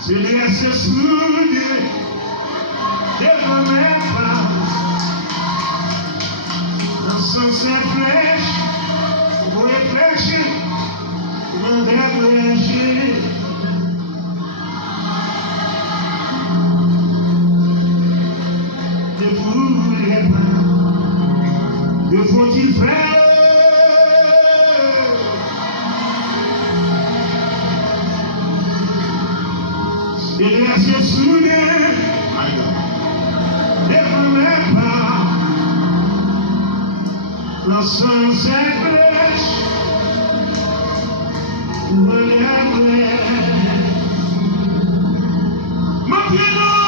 Se laisse souder devant mes pas. Dans son sein flèche, vous réfléchir, vous réfléchir. Ne voulez pas, que faut-il faire? Et laissez souder devant mes pas. Dans son sein flèche, vous relèverez. Maintenant,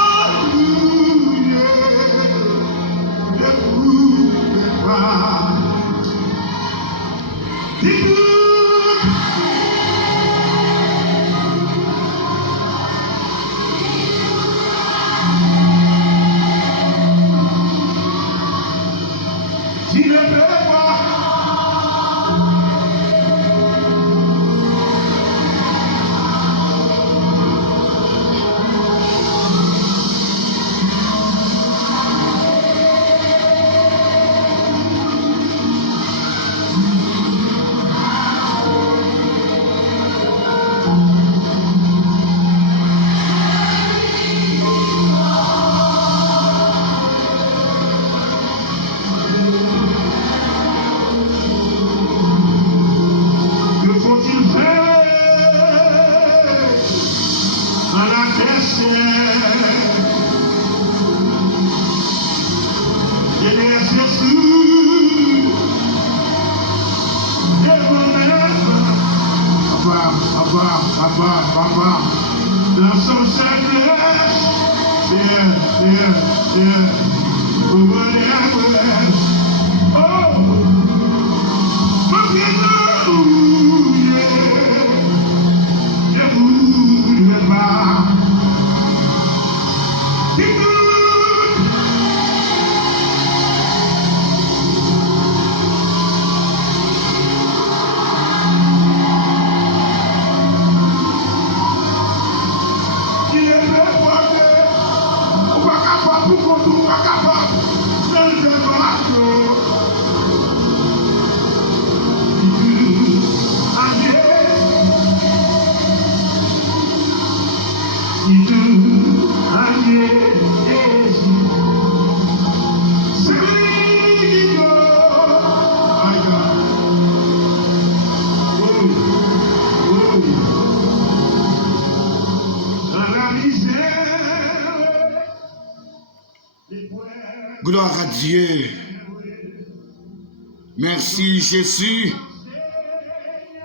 ne pouvez pas. Si le peut voir, que faut-il faire dans la terre? Je laisse Jésus devant mes pas. Papa, dans son sein flèche, vous relèverez. Oh, ne voulez pas. Qui est préparé, on va capable pour qu'on va capable. C'est le bateau. Gloire à Dieu. Merci Jésus.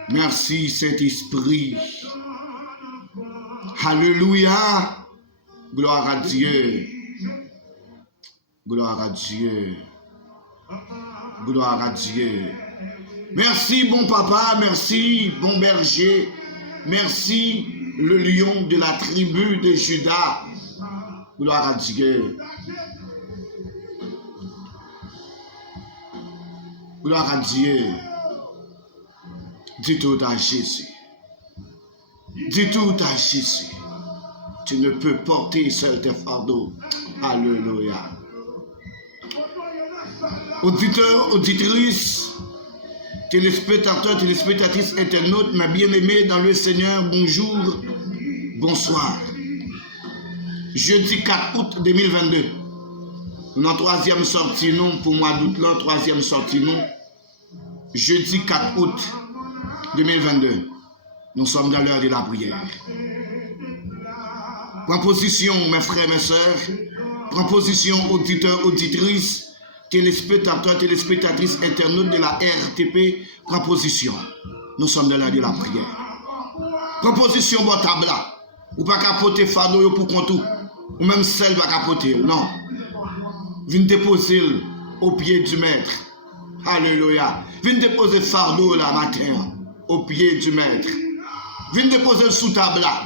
Merci Saint-Esprit. Alléluia. Gloire à Dieu. Gloire à Dieu. Gloire à Dieu. Merci bon papa, merci bon berger. Merci le lion de la tribu de Juda. Gloire à Dieu. Gloire à Dieu. Dis tout à Jésus. Dis tout à Jésus. Tu ne peux porter seul tes fardeaux. Alléluia. Auditeurs, auditrices, téléspectateurs, téléspectatrices, internautes, mes bien-aimés dans le Seigneur, bonjour, bonsoir. Jeudi 4 août 2022. Nous avons troisième sortie non pour mois d'août, là, troisième sortie non. Jeudi 4 août 2022. Nous sommes dans l'heure de la prière. Prends position, mes frères, mes sœurs. Prends position, auditeurs, auditrices, téléspectateurs, téléspectatrices, internautes de la RTP. Prends position. Nous sommes dans l'heure de la prière. Prends position, bon table là. Ou pas capoter fardeau pour compte tout. Ou même celle va capoter. Non. Viens déposer au pied du maître. Alléluia. Viens déposer fardeau là matin au pied du maître. Viens déposer sous table là.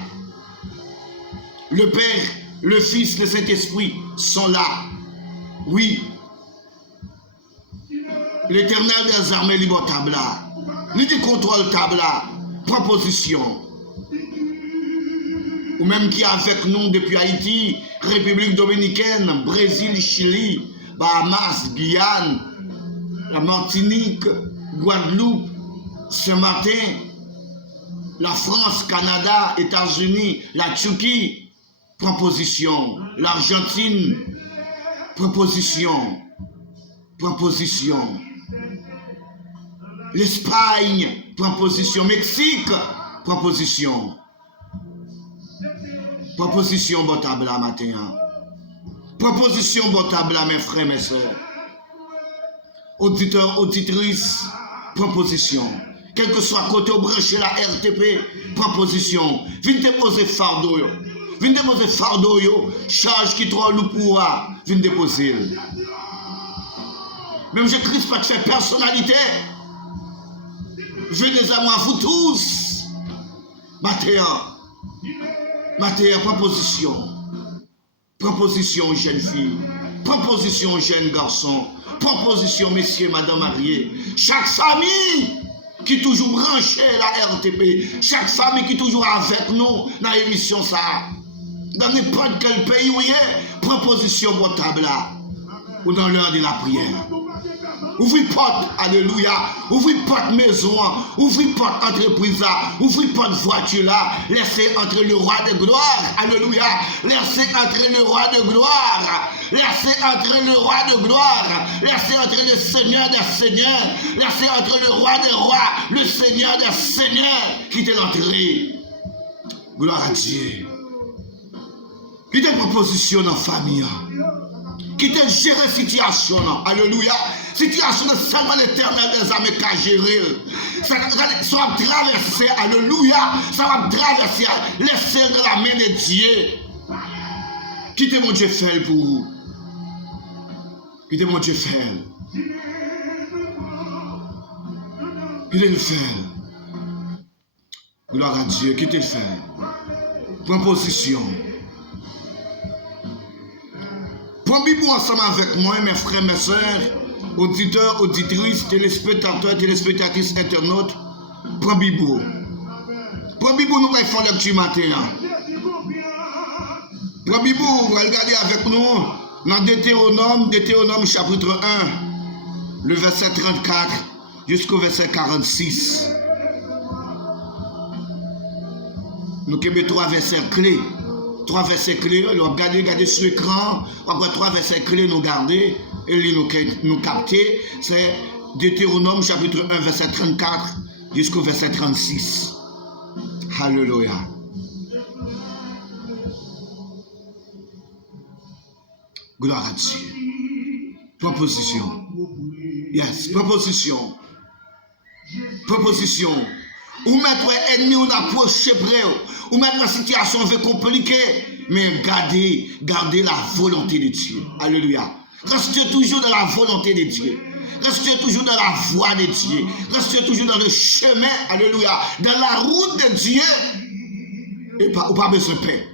Le Père, le Fils, le Saint-Esprit sont là. Oui. L'Éternel des armées libre table là. Lui dit contrôle table là. Prends position. ou même qui est avec nous depuis Haïti, République Dominicaine, Brésil, Chili, Bahamas, Guyane, la Martinique, Guadeloupe, Saint-Martin, la France, Canada, États-Unis, la Turquie, prend position, l'Argentine, prend position, l'Espagne, prend position, Mexique, prend position. Proposition botable à matin. Proposition botable à mes frères, mes soeurs. Auditeurs, auditrices, proposition. Quel que soit côté au branché la RTP, proposition. Viens déposer fardeau. Viens déposer fardeau. Charge qui trop lourd pour viens déposer. Même Jésus-Christ pas de faire personnalité. Je des amours à vous tous. Matin, proposition jeune fille, proposition jeune garçon, proposition messieurs, madame mariés, chaque famille qui toujours branché la RTP, chaque famille qui toujours avec nous dans l'émission ça, dans n'importe quel pays où il est, proposition potable là, ou dans l'heure de la prière. Ouvrez porte, alléluia. Ouvrez porte maison, ouvrez porte entreprise, ouvrez porte voiture là. Laissez entrer le roi de gloire, alléluia. Laissez entrer le roi de gloire. Laissez entrer le roi de gloire. Laissez entrer le Seigneur des seigneurs. Laissez entrer le roi des rois, le Seigneur des seigneurs. Quittez l'entrée. Gloire à Dieu. Quittez proposition dans la famille. Quittez gérer situation. Alléluia. Situation de seulement l'éternel des âmes qui a géré. Ça va traverser, alléluia. Ça va traverser, laisser de la main de Dieu. Quittez mon Dieu fait pour vous. Quittez mon Dieu fait. Quittez le faire. Gloire à Dieu, quittez le faire. Proposition. Prends Bible ensemble avec moi, mes frères, mes soeurs, auditeurs, auditrices, téléspectateurs, téléspectatrices, internautes. Prends Bible. Prends Bible, nous allons faire lecture matin. Prends Bible, vous allez regarder avec nous dans Deutéronome chapitre 1, le verset 34 jusqu'au verset 46. Nous avons trois versets clés. Trois versets clés, nous regardez sur l'écran, après trois versets clés, nous garder et nous capter, c'est Deutéronome chapitre 1, verset 34 jusqu'au verset 36. Alléluia. Gloire à Dieu. Proposition. Yes, proposition. Proposition. Ou mettre ennemi, on approche près, ou mettre la situation veut compliquer, mais gardez la volonté de Dieu. Alléluia. Restez toujours dans la volonté de Dieu. Restez toujours dans la voie de Dieu. Restez toujours dans le chemin, alléluia, dans la route de Dieu. Et pas besoin de paix.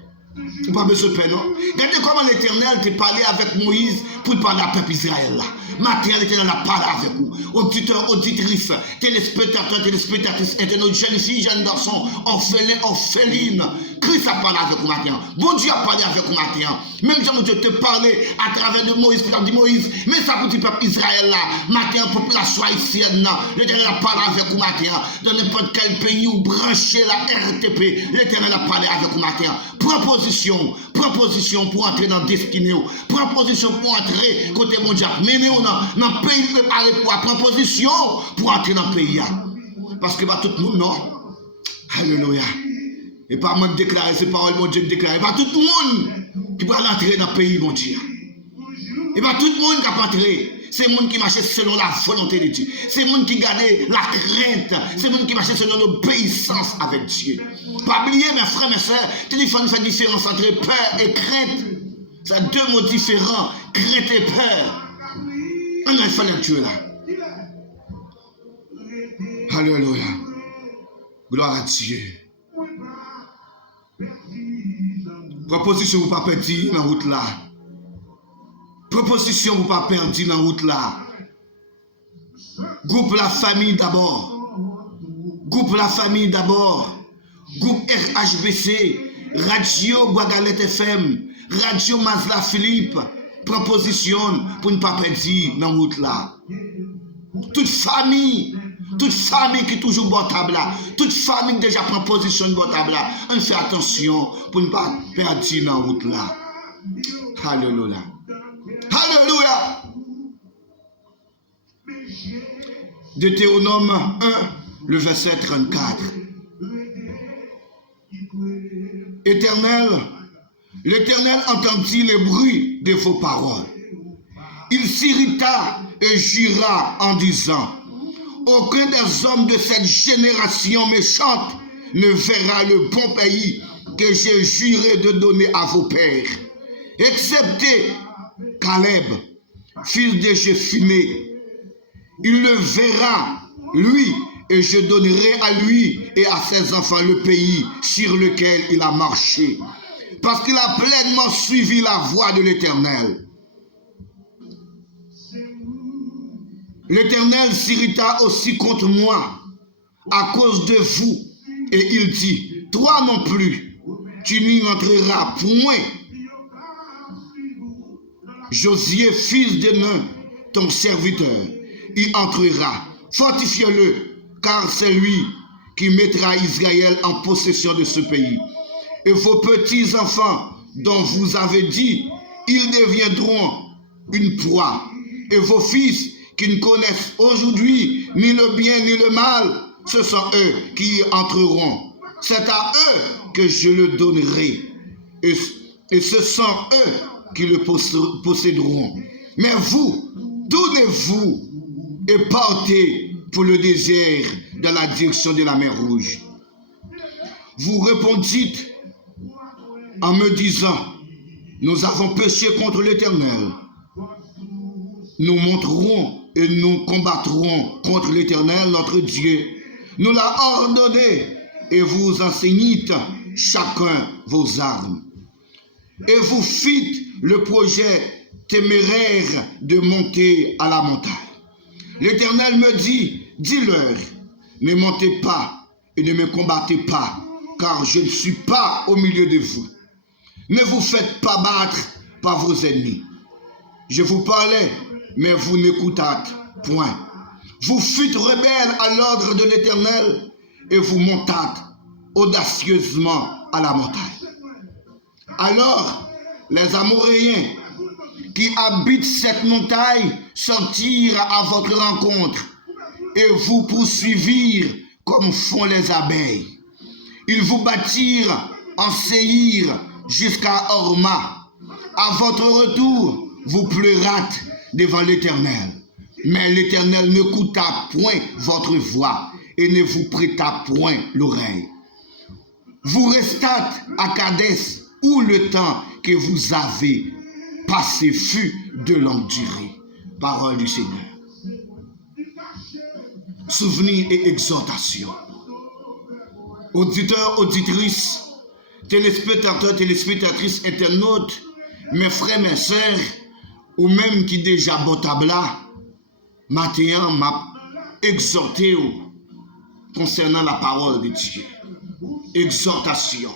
Pas besoin de paix, non? Regardez comment l'Éternel t'a parlé avec Moïse pour parler à peuple Israël là. Maintenant, l'Éternel a parlé avec vous. Auditeurs, auditrices, téléspectateurs, téléspectatrices, internautes, jeunes filles, jeunes garçons, orphelins, orphelines. Christ a parlé avec vous maintenant. Bon Dieu a parlé avec vous maintenant. Même si Dieu te parlait à travers de Moïse, puis dit Moïse, mais ça pour le peuple Israël là, maintenant, population haïtienne, l'Éternel a parlé avec vous maintenant. Dans n'importe quel pays où brancher la RTP, l'Éternel a parlé avec vous maintenant. Proposition pour entrer dans la destinée. Proposition pour entrer côté mondial. Menez-vous dans le pays préparé pour la proposition pour entrer dans le pays. Parce que pas tout le monde, non. Alléluia. Et pas moi de déclarer, c'est parole mon Dieu de déclarer. Pas tout le monde qui va entrer dans le pays, mon Dieu. Et pas tout le monde qui va entrer. C'est le monde qui marche selon la volonté de Dieu. C'est le monde qui garde la crainte. C'est le monde qui marche selon l'obéissance avec Dieu. Pas oublier, mes frères, mes soeurs, il faut faire différence entre peur et crainte. C'est deux mots différents. Crainte et peur. On a fait Dieu là. Alléluia. Gloire à Dieu. Proposition vous pas perdre dans la route là. Proposition vous pas perdre dans la route là. Groupe la famille d'abord. Groupe la famille d'abord. Groupe RHBC. Radio Bois-Galette FM, Radio Mazla Philippe, prend position pour ne pas perdre dans la route là. Toute famille qui toujours bon table là, toute famille qui déjà prend position bon table là, on fait attention pour ne pas perdre dans la route là. Alléluia. Alléluia. Deutéronome 1, le verset 34. L'Éternel entendit le bruit de vos paroles. Il s'irrita et jura en disant, aucun des hommes de cette génération méchante ne verra le bon pays que j'ai juré de donner à vos pères, excepté Caleb, fils de Jephunnée. Il le verra, lui, et je donnerai à lui et à ses enfants le pays sur lequel il a marché, parce qu'il a pleinement suivi la voie de l'Éternel. L'Éternel s'irrita aussi contre moi à cause de vous, et il dit, toi non plus, tu n'y entreras point. Josué, fils de Nun, ton serviteur, y entrera. Fortifiez-le, car c'est lui qui mettra Israël en possession de ce pays. Et vos petits-enfants, dont vous avez dit, ils deviendront une proie. Et vos fils, qui ne connaissent aujourd'hui ni le bien ni le mal, ce sont eux qui y entreront. C'est à eux que je le donnerai. Et ce sont eux qui le posséderont. Mais vous, tournez-vous et partez pour le désert dans la direction de la mer Rouge. Vous répondîtes en me disant, nous avons péché contre l'Éternel. Nous monterons et nous combattrons contre l'Éternel notre Dieu. Nous l'a ordonné et vous enseignîtes chacun vos armes. Et vous fîtes le projet téméraire de monter à la montagne. L'Éternel me dit, dis-leur, ne montez pas et ne me combattez pas, car je ne suis pas au milieu de vous. Ne vous faites pas battre par vos ennemis. Je vous parlais, mais vous n'écoutâtes point. Vous fûtes rebelles à l'ordre de l'Éternel et vous montâtes audacieusement à la montagne. Alors, les Amoréens qui habitent cette montagne sortirent à votre rencontre et vous poursuivirent comme font les abeilles. Ils vous battirent en Séhir jusqu'à Horma. À votre retour, vous pleurâtes devant l'Éternel. Mais l'Éternel n'écouta point votre voix et ne vous prêta point l'oreille. Vous restâtes à Kadès, où le temps que vous avez passé fut de longue durée. Parole du Seigneur. Souvenirs et exhortation. Auditeurs, auditrices, téléspectateurs, téléspectatrices, internautes, mes frères, mes sœurs, ou même qui déjà bon tabla, maintenant m'a exhorté concernant la parole de Dieu. Exhortation.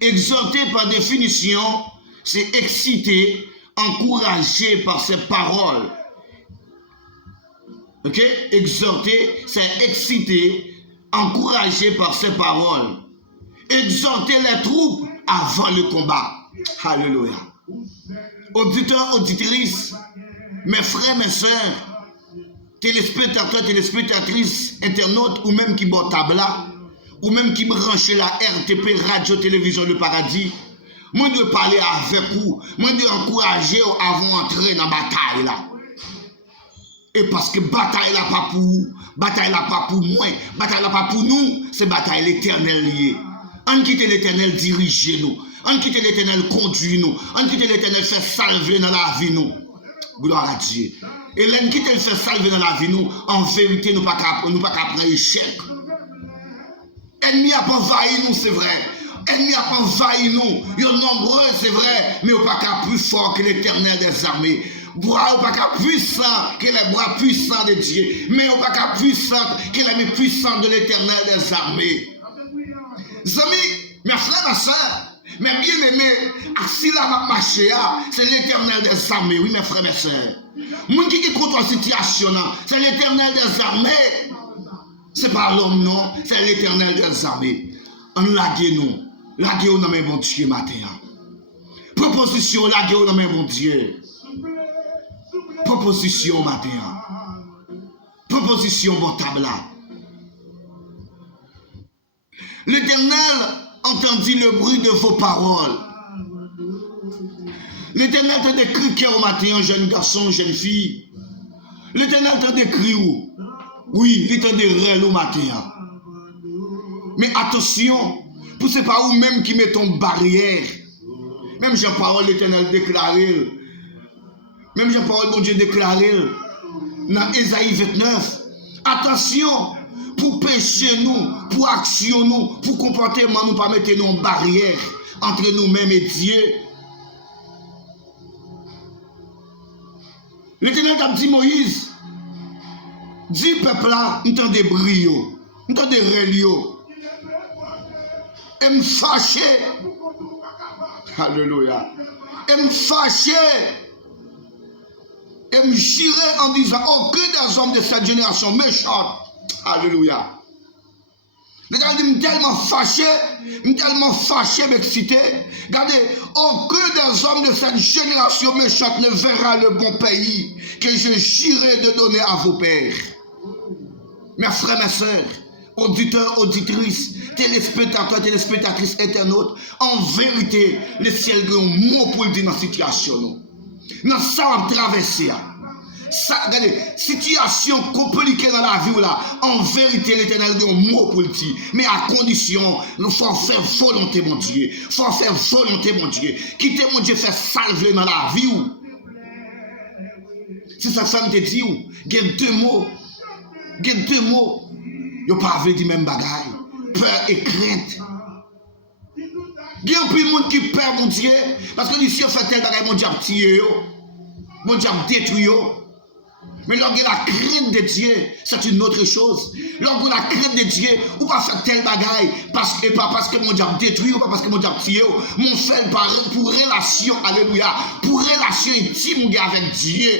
Exhorter par définition, c'est exciter, encourager par ses paroles. Ok? Exhorter, c'est exciter, encourager par ses paroles. Exhorter les troupes avant le combat. Alléluia. Auditeurs, auditrices, mes frères, mes sœurs, téléspectateurs, téléspectatrices, internautes, ou même qui botent tabla, ou même qui branchent la RTP, Radio Télévision Le Paradis, moi de parler avec vous, moi de encourager avant d'entrer dans la bataille là. Et parce que bataille là pas pour vous, bataille là pas pour moi, bataille là pas pour nous, c'est bataille l'éternel lié. On quitte l'éternel diriger nous, on quitte l'éternel conduire nous, on quitte l'éternel faire salver dans la vie nous. Gloire à Dieu. Et l'un qui te fait salver dans la vie nous, en vérité nous pas prendre échec. Ennemi a pas envahi nous, c'est vrai. Ennemi a pas envahi nous. Ils sont nombreux, c'est vrai, mais on pas plus fort que l'Éternel des armées. Bras pas puissant que les bras puissants de Dieu, mais on pas puissant que les mains puissantes de l'Éternel des armées. Amis, mes frères et sœurs, mes bien-aimés, assis là, ma marché, c'est l'Éternel des armées. Oui, mes frères et sœurs. Moun qui contre la situation, c'est l'Éternel des armées. Ce n'est pas l'homme, non, c'est l'Éternel des armées. On lague-nous. Lague-nous dans mes bon Dieu matin. Proposition, lague-nous dans mes bon Dieu. Proposition matin. Proposition bon table. L'Éternel entendit le bruit de vos paroles. L'Éternel te décrit cœur au matin, jeune garçon, jeune fille. L'Éternel te décrit où? Oui, il te décrit au matin. Mais attention, pour ce n'est pas vous-même qui mettez une barrière. Même Jean-Parole, l'Éternel déclaré. Même Jean-Parole, bon Dieu déclaré. Dans Ésaïe 29. Attention, pour pécher nous, pour action nous, pour comportement nous, pas mettre une barrière entre nous-mêmes et Dieu. L'Éternel a dit Moïse, dis peuple là, nous t'en des brio, nous t'en des relio. Et me fâcher. Alléluia. Et me fâcher. Et me girer en disant, aucun des hommes de cette génération méchante. Alléluia. Regardez, je suis tellement fâché, m'excité. Regardez, aucun des hommes de cette génération méchante ne verra le bon pays que je jurerai de donner à vos pères. Mes frères, mes sœurs, auditeurs, auditrices, téléspectateurs, téléspectatrices, internautes, en vérité, le ciel a un mot pour le dire dans la situation. Dans ça, on traverse. Ça, regardez, situation compliquée dans la vie, là, en vérité, l'Éternel a un mot pour le dire. Mais à condition, il faut faire volonté, mon Dieu. Il faut faire volonté, mon Dieu. Quitter, mon Dieu, faire salver dans la vie. Si sa femme te dit, il y a deux mots. Il y a deux mots. Il n'y a pas dit même bagaille. Peur et crainte. Il y a un peu de monde qui perd, mon Dieu. Parce que ici, on fait tel bagaille, mon Dieu a tiré. Mon Dieu a détruit. Mais lorsque la crainte de Dieu, c'est une autre chose. Lorsque la crainte de Dieu, ou pas faire tel bagaille, pas parce que mon Dieu a détruit, ou pas parce que mon Dieu a tiré. Mon fait pour relation, alléluia, pour relation intime avec Dieu.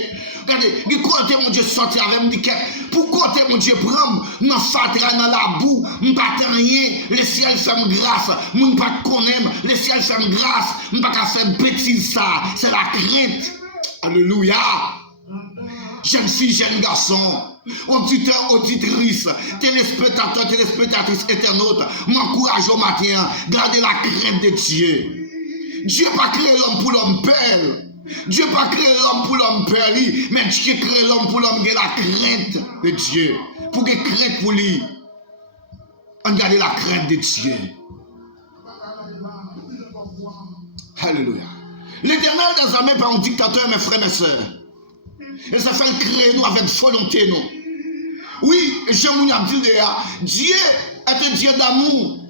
Regardez, du côté mon Dieu sorti avec moi, pour côté mon Dieu prendre, dans fatra, dans la boue, je ne pas rien, le ciel fait grâce, je ne pas connaître, le ciel fait grâce, je ne pas faire bêtise ça, c'est la crainte. Alléluia. Jeune fille, jeune garçon, auditeur, auditrice, téléspectateur, téléspectatrice, internaute, m'encourage au matin, gardez la crainte de Dieu. Dieu n'a pas créé l'homme pour l'homme père. Dieu n'a pas créé l'homme pour l'homme père, mais Dieu a créé l'homme pour l'homme qui a la crainte de Dieu. Pour qu'il crainte pour lui, on garde la crainte de Dieu. Alléluia. L'Éternel des armées par un dictateur, mes frères, mes sœurs. Et ça fait créer nous avec volonté, nous. Oui, je vous dis, Dieu est un Dieu d'amour.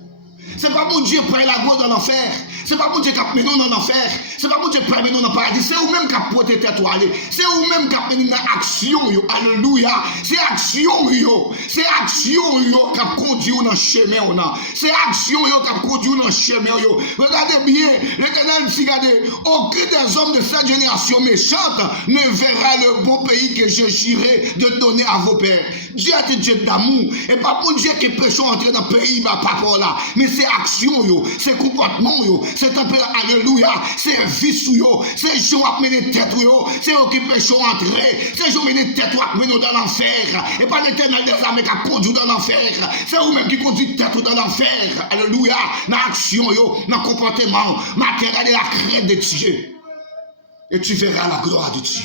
Ce n'est pas mon Dieu qui prend la gloire dans l'enfer. Ce n'est pas mon Dieu qui a mené nous dans l'enfer. Ce n'est pas mon Dieu qui a mené nous dans le paradis. C'est vous-même qui a protégé toi. C'est vous-même qui a mené dans l'action. Alléluia. C'est action. C'est action qui a conduit dans le chemin. C'est action qui a conduit dans le chemin. Regardez bien. L'Éternel dit, regardez, aucun des hommes de cette génération méchante ne verra le bon pays que je jurerai de donner à vos pères. Dieu est un Dieu d'amour. Et pas mon Dieu qui peut entrer dans le pays, pas là. Mais c'est action, c'est comportement, c'est un peu, alléluia, c'est vice, c'est gens qui mener tête, c'est eux qui peuvent entrer, c'est gens qui mener tête dans l'enfer. Et pas l'Éternel des armées qui a conduit dans l'enfer. C'est vous-même qui conduit tête dans l'enfer. Alléluia, dans l'action, dans le comportement, matériel et la crainte de Dieu. Et tu verras la gloire de Dieu.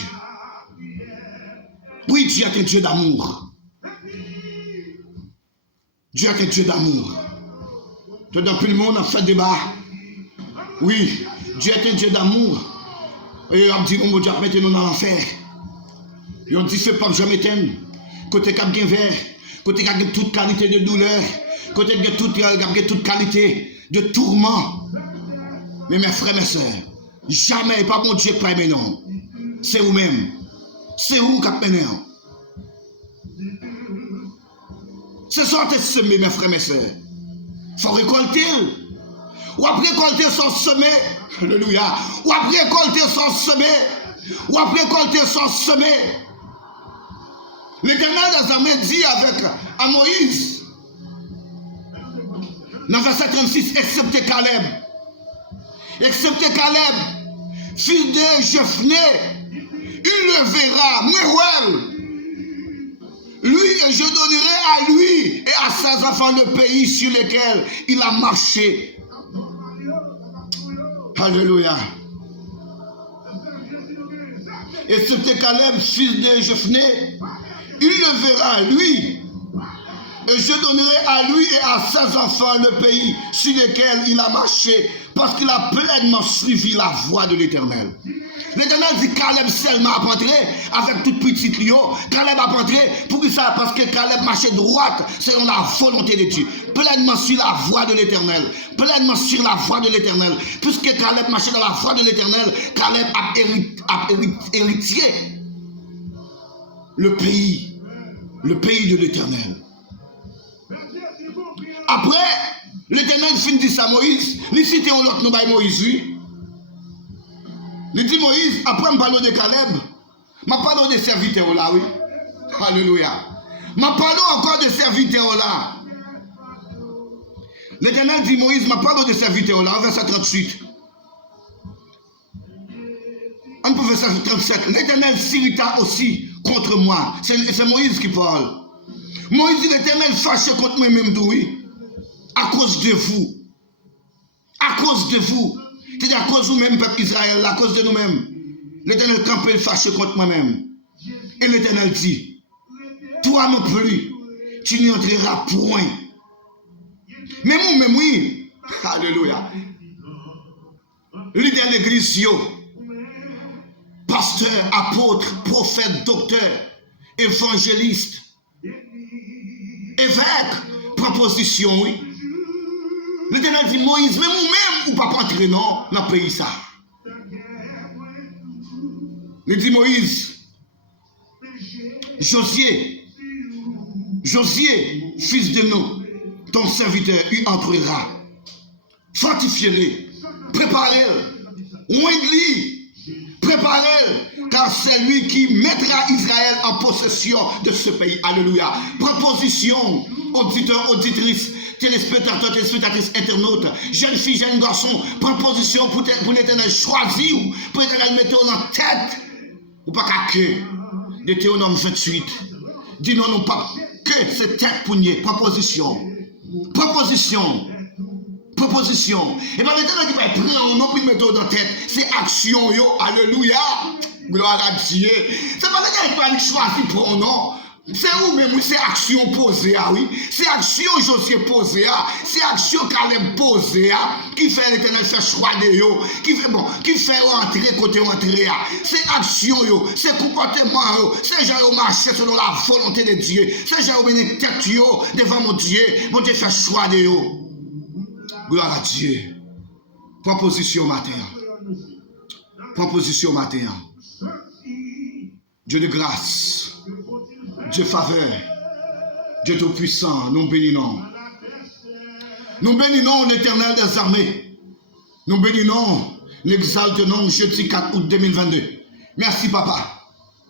Oui, Dieu est un Dieu d'amour. Dieu est un Dieu d'amour. Tout dans le monde a fait débat. Oui, Dieu est un Dieu d'amour. Et on dit, on va mettre nous dans l'enfer. Et on dit, ce peuple, je m'éteins. Côté cap gain vert, côté cap toute qualité de douleur, côté cap toute qualité de tourment. Mais mes frères, mes sœurs, jamais, pas mon Dieu, pas non. C'est vous-même. C'est vous qui avez mené. Ce sont tes semés, mes frères, mes sœurs. Il faut récolter. Ou après récolter sans semer. Alléluia. Ou après récolter sans semer. Ou après récolter sans semer. L'Éternel des armées dit à Moïse, dans verset 36, excepté Caleb, fils de Jephné, il le verra, Mouel. Lui, et je donnerai à lui et à ses enfants le pays sur lequel il a marché. Alléluia. Excepté Caleb, fils de Jephné, il le verra, lui, et je donnerai à lui et à ses enfants le pays sur lequel il a marché, parce qu'il a pleinement suivi la voie de l'Éternel. L'Éternel dit Caleb seulement a entré avec toute petite lion. Caleb a entré pour ça, parce que Caleb marchait droite selon la volonté de Dieu. Pleinement sur la voie de l'Éternel. Pleinement sur la voie de l'Éternel. Puisque Caleb marchait dans la voie de l'Éternel, Caleb a hérité le pays de l'Éternel. Après, l'Éternel finit de dire à Moïse, il cite un autre nom de Moïse, oui. Il dit Moïse, après je parle de Caleb, je parle de serviteurs là, oui. Alléluia. Je parle encore de serviteurs là. L'Éternel dit Moïse, je parle de serviteurs là, verset 38. On peut verset 37. L'Éternel s'irrita aussi contre moi. C'est Moïse qui parle. Moïse dit l'Éternel fâché contre moi-même, oui. À cause de vous. À cause de vous. C'est à cause de vous-même, peuple Israël, à cause de nous-mêmes. L'Éternel campé fâché contre moi-même. Et l'Éternel dit, toi non plus, tu n'y entreras point. Mais moi, même oui. Alléluia. Leader de l'église, pasteur, apôtre, prophète, docteur, évangéliste, évêque, proposition, oui. L'Éternel dit, Moïse, mais vous-même, vous ne pouvez pas entrer non, dans le pays ça. Il dit, Moïse, Josué, fils de nous, ton serviteur, y entrera. Fortifiez-le, préparez-le, oignez-le, préparez-le, car c'est lui qui mettra Israël en possession de ce pays. Alléluia. Proposition, auditeurs, auditrices, téléspectateurs, téléspectatrices, internautes, jeunes filles, jeunes garçons, proposition pour l'Éternel choisir, pour l'Éternel mettre en tête, ou pas qu'à que, Deutéronome 28, dis non, non pas que c'est tête pour nier, proposition. Et bien l'Éternel dit, prends non pour mettre en tête, c'est action, yo, alléluia, gloire à Dieu. C'est pas l'Éternel qui choisit pour non. C'est où même, c'est action posée, oui. C'est action Josué posée, c'est action Caleb posée, qui fait l'Éternel faire choix de yo, qui fait rentrer côté rentrer, c'est action yo, c'est comportement yo, c'est genre marcher selon la volonté de Dieu, c'est genre mener tête yo devant mon Dieu faire choix de yo. Gloire à Dieu. Proposition matin. Dieu de grâce. Dieu faveur, Dieu tout-puissant, nous bénissons. Nous bénissons l'Éternel des armées. Nous bénissons, l'exaltons jeudi 4 août 2022. Merci papa.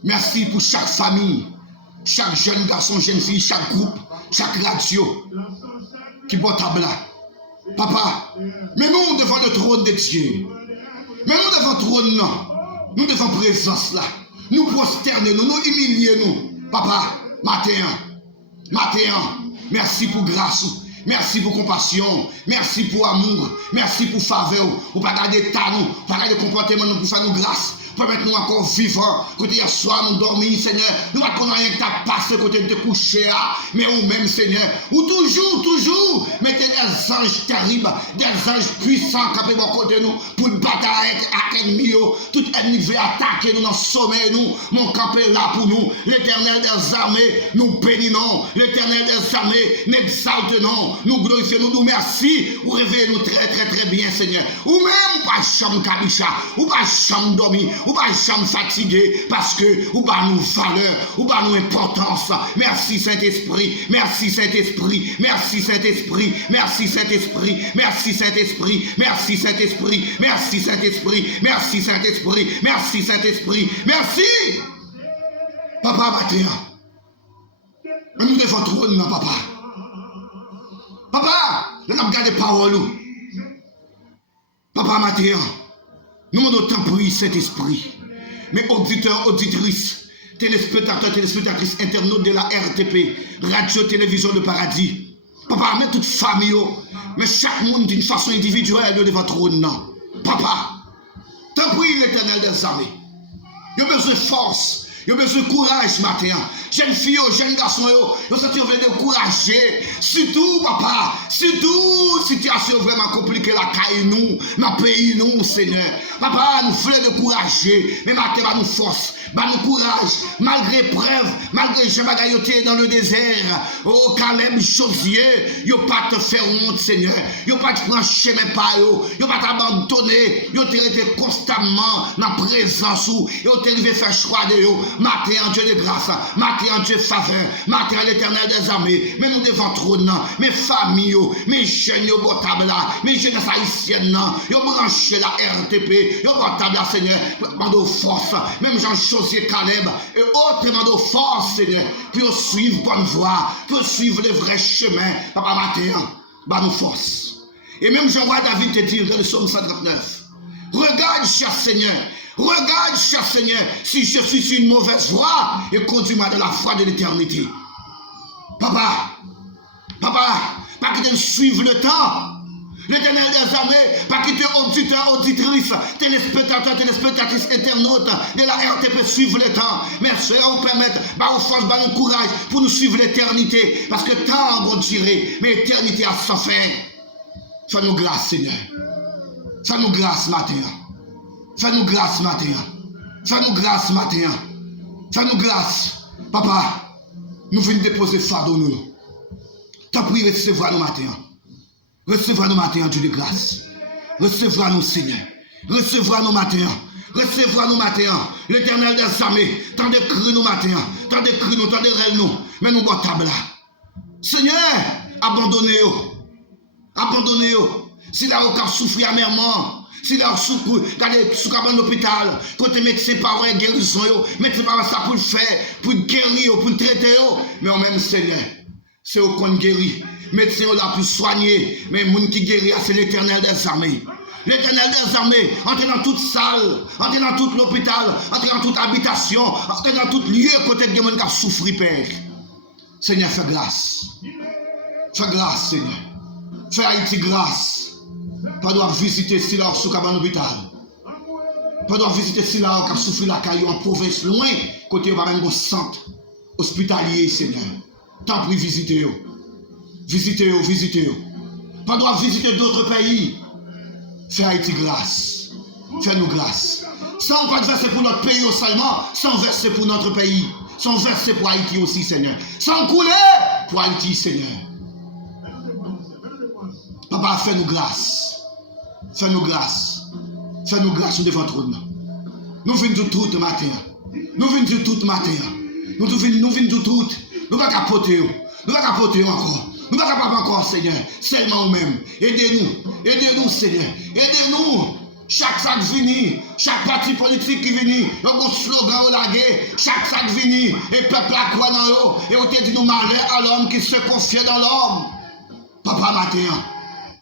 Merci pour chaque famille, chaque jeune garçon, jeune fille, chaque groupe, chaque radio qui porte à blas. Papa, mais nous devant le trône de Dieu. Mais nous devant le trône, nous devant la présence là. Nous prosterner, nous humilier nous. Papa, matin, merci pour grâce, merci pour compassion, merci pour amour, merci pour faveur. Ou pas garder ta nous, pas garder comportement nous pour faire nous grâce. Permettre nous encore vivants, côté hier soir nous dormir, Seigneur. Nous ne connaissons rien que tu as passé côté de coucher, mais ou même, Seigneur, ou toujours, mettez des anges terribles, des anges puissants qui peuvent côté nous pour batailler avec l'ennemi. Tout ennemi veut attaquer nous dans le sommeil, nous, mon camp est là pour nous. L'Éternel des armées, nous bénissons. L'Éternel des armées, nous exaltons, nous glorifions, nous merci. Ou réveillez nous très bien, Seigneur. Ou même, pas chambre cabicha, ou pas chambre dormir. ou pas jamais fatigué, parce que ou pas nous valeur, ou pas nous importance. Merci Saint-Esprit, merci Saint-Esprit, merci Saint-Esprit, merci Saint-Esprit, merci Saint-Esprit, merci Saint-Esprit, merci Saint-Esprit, merci Saint-Esprit, merci Saint-Esprit, merci. Papa Mathéa, nous devons trouver non papa. Papa, nous avons gardé parole. Papa Mathéa, nous avons tant prié Saint-Esprit. Mais auditeurs, auditrices, téléspectateurs, téléspectatrices, internautes de la RTP, Radio Télévision Le Paradis. Papa, mais toute famille, mais chaque monde d'une façon individuelle devant trône. Papa, tant prié l'Éternel des armées. Il y a besoin de force. Yo besoin de courage matin. Jeunes filles, jeunes garçons, yo senti vous de courager. Surtout papa, surtout situation vraiment compliquée la caille nous, dans pays nous Seigneur. Papa, nous voulons de courager, mais matin nous force, nous courage malgré preuve, malgré Jean Bagayoté dans le désert. Oh Caleb, Josué, yo pas te faire honte Seigneur. Yo pas te prendre chemin par yo pas t'abandonner. Yo te été constamment dans présence ou yo te arrivé faire choix de yo. Matin en Dieu de grâce, matin en Dieu de faveur, matin à l'Éternel des armées, mais nous devons trône, mes familles, mes jeunes, botables là, mes jeunes haïtiennes, yo branché la RTP, yo botables là, Seigneur, mando force, même Jean-José Caleb, et autres mando force, Seigneur, pour suivre bonne voie, pour suivre le vrai chemin, papa matin, bah nous force. Et même Jean-Roi David te dit dans le psaume 139, regarde, cher Seigneur, regarde, cher Seigneur, si je suis sur une mauvaise voie et conduis-moi dans la voie de l'éternité. Papa, pas quitter suivre le temps. L'Éternel des armées, pas quitter auditeurs, auditrices, téléspectateurs, téléspectatrices, internautes de la RTP suivre le temps. Merci, on permettre, nous force, nous courage pour nous suivre l'éternité. Parce que temps va durer, mais l'éternité a sans fin. Fais-nous grâce, Seigneur. Fais-nous grâce, matin. Fais-nous grâce matin. Fais-nous grâce matin. Fais-nous grâce. Papa, nous venons déposer fardeau nous. T'as pris recevoir nous matin. Recevoir nous matin, Dieu de grâce. Recevoir nous, Seigneur. Recevoir nous matin. Recevoir nous matin. L'Éternel des armées. Tant de cris nous matin. Tant de cris nous, tant de rêves nous. Mais nous boit table là. Seigneur, abandonnez-vous. Abandonnez-vous. Si là, vous souffrez amèrement. Si là, sous l'hôpital, côté médecin par guérison, médecin par ça pour le faire, pour guérir, pour traiter. Mais au même Seigneur, c'est au qu'on guérit. Médecin là pour soigner, mais le monde qui guérit, c'est l'Éternel des armées. L'Éternel des armées, entre dans toute salle, entre dans tout l'hôpital, entre dans toute habitation, entre dans tout lieu, côté de monde qui a souffert, Père. Seigneur, fais grâce. Fais grâce, Seigneur. Fais Haïti grâce. Pas doit visiter si là sous cabane hôpital. Pas doit visiter si là qui souffre la caillou en province loin côté pas même au centre hospitalier Seigneur. Tant pis visiter yo. Visiter yo, visiter yo. Pas doit visiter d'autres pays. Fais Haïti grâce. Fais-nous grâce. Sans pas verser pour notre pays seulement, sans verser pour notre pays, sans verser pour Haïti aussi Seigneur. Sans couler pour Haïti Seigneur. Papa, fais-nous grâce. Fais-nous grâce. Fais-nous grâce devant ton trône. Nous venons de tout matin. Nous venons de tout matin. Nous venons de tout. Nous ne pouvons pas capoter. Nous ne pouvons pas capoter encore. Nous ne pouvons pas encore, Seigneur. Seulement nous-mêmes. Aidez-nous. Aidez-nous, Seigneur. Aidez-nous. Chaque sac vini, chaque parti politique qui vini, un slogan au lagué, chaque sac vini, et peuple à quoi dans l'eau, et on te dit nous malheur à l'homme qui se confie dans l'homme. Papa matin,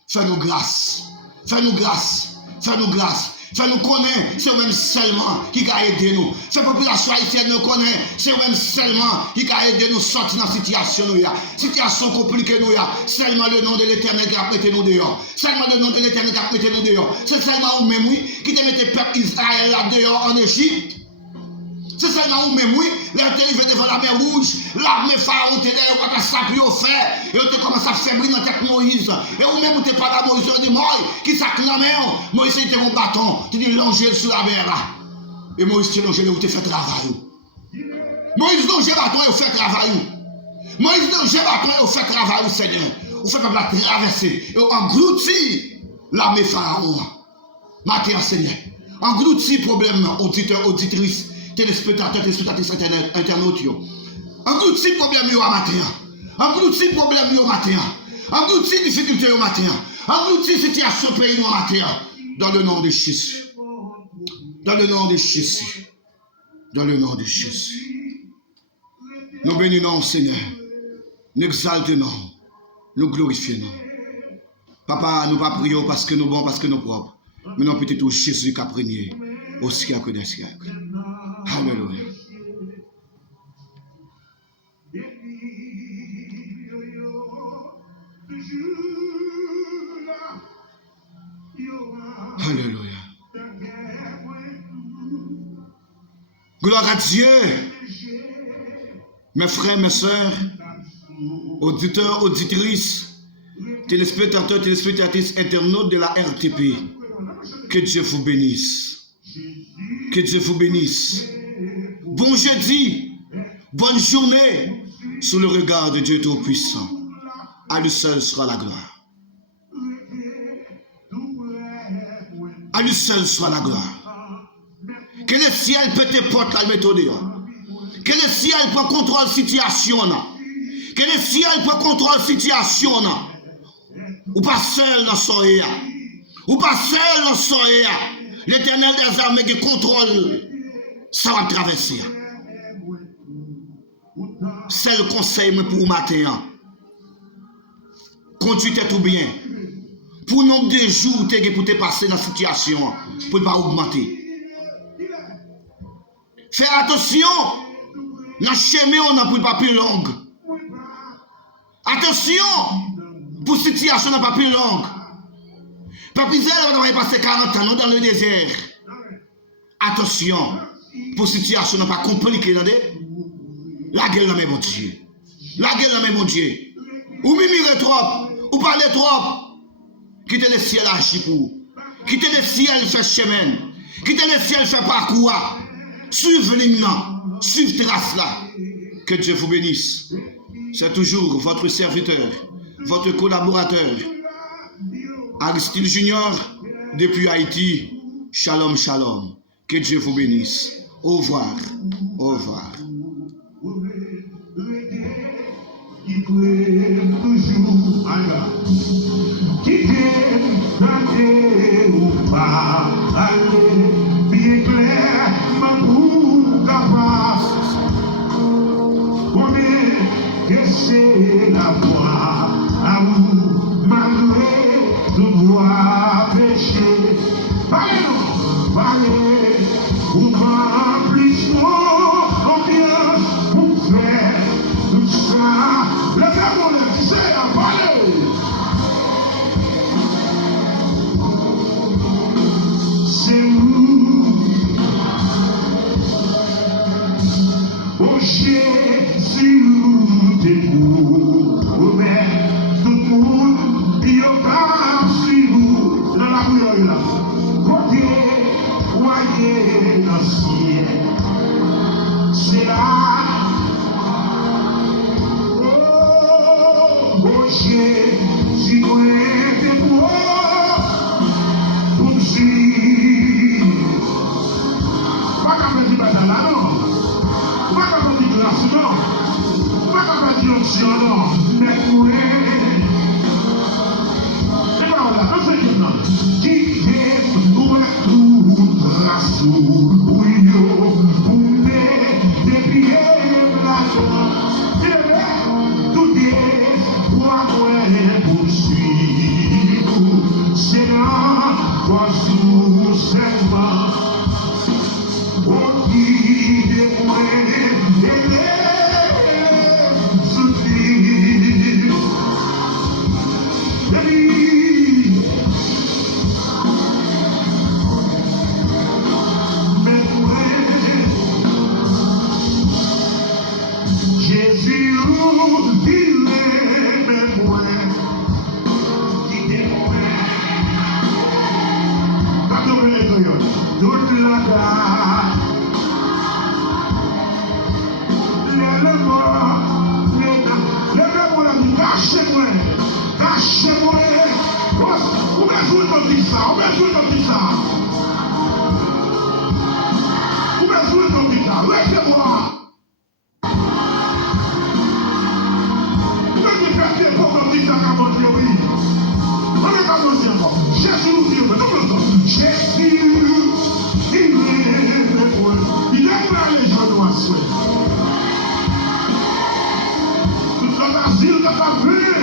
fais-nous grâce. Fais-nous grâce, fais-nous grâce, fais-nous connaître, c'est eux-mêmes seulement qui a aidé nous. Cette population haïtienne nous connaît, c'est eux-mêmes seulement qui a aidé nous sortir dans la situation nous. Situation compliquée nous. Seulement le nom de l'Éternel qui a mis nous dehors. Seulement le nom de l'Éternel qui a mis nous dehors. C'est seulement vous-même, oui, qui te mettez le peuple Israël là dehors en Égypte. C'est seulement vous-même, oui, l'arrivée devant la mer rouge, l'armée pharaon te dit, on a ça pour faire, et on te commence à faire briller dans tête Moïse. Et vous-même, vous te parlez à Moïse, on dit, Moïse, qui ça que la main, Moïse, il était mon bâton, tu dis, longez sur la mer là. Et Moïse, tu longez, vous te fait travail. Moïse, longez bâton, et vous fait travail. Moïse, longez bâton, et vous fait travail, Seigneur. Vous faites pas traverser, et vous engloutir l'armée pharaon. Matin, Seigneur. Englouti problème, auditeur, auditrice, téléspectateur, téléspectatrice, internaute. Englouti problème yo à matin. Englouti problème yo matin. Englouti difficulté yo matin. Englouti situation pays yo matin. Dans le nom de Jésus. Dans le nom de Jésus. Dans le nom de Jésus. Nous bénissons Seigneur. Nous exaltons. Nous glorifions. Papa, nous ne pas prions parce que nous bons, parce que nous propres. Mais non, peut-être Jésus qui a régné au siècle des siècles. Alléluia. Alléluia. Gloire à Dieu. Mes frères, mes sœurs, auditeurs, auditrices, téléspectateurs, téléspectatrices, internautes de la RTP, que Dieu vous bénisse. Que Dieu vous bénisse. Bon jeudi, bonne journée, sous le regard de Dieu Tout-Puissant. À lui seul sera la gloire. À lui seul sera la gloire. Que le ciel peut te porter la méthode. Que le ciel prend contrôle de la situation. Que le ciel prend contrôle de la situation. Ou pas seul dans son état. Ou pas seul dans son état. L'Éternel des armées qui contrôle, ça va traverser. C'est le conseil pour vous matin. Conduisez tout bien. Pour le nombre de jours pour te passer dans la situation, pour ne pas augmenter. Fais attention. Dans le chemin, on n'a pas plus longue. Attention. Pour la situation, on n'a pas plus longue. Papisel, on va passer 40 ans dans le désert. Attention. Pour la situation, on n'a pas compliqué. La gueule, la mon Dieu. La gueule, la mon Dieu. Ou mimire trop. Ou parler trop. Quittez le ciel agir pour. Quittez le ciel faire chemin. Quittez le ciel faire parcours. Suivez l'hymne. Suivez trace là. Que Dieu vous bénisse. C'est toujours votre serviteur, votre collaborateur, Aristide Junior, depuis Haïti. Shalom, shalom. Que Dieu vous bénisse. Au revoir. Au revoir. Qui plaît toujours à qui t'aime ou pas, allez, bien clair, ma pour capable. Combien que c'est la voix, amour, malgré tout doit pécher. Parlez-nous, parlez, ou pas plus confiance, pour faire tout ça. Le fait qu'on le disait, à parler. C'est nous. Oh Jésus, t'es beau. Oh mais tout le monde, il y a pas sur nous. Dans la bouillonne là. Côté, voyez dans le ciel. C'est là. Oh Jésus, t'es beau. Tout de suite. Pas qu'à faire du bataille là, non. Pas qu'à faire du glace, non. Pas qu'à faire du option, non. Mais pour et voilà, on se dit non. Qui est tout grâce, oui, pour des pieds la joie. Tout est pour moi poursuivre. C'est là, toi, sous serment. Cachez-moi. On va jouer comme ça. jouer ton guitare. Laissez-moi. Vous êtes fait pour qu'on dise ça à mon Dieu, oui. On est pas possible encore. Jésus nous dit, mais non, Jésus, il est pour il est pour les gens noirs. Tout l'asile de ta vie.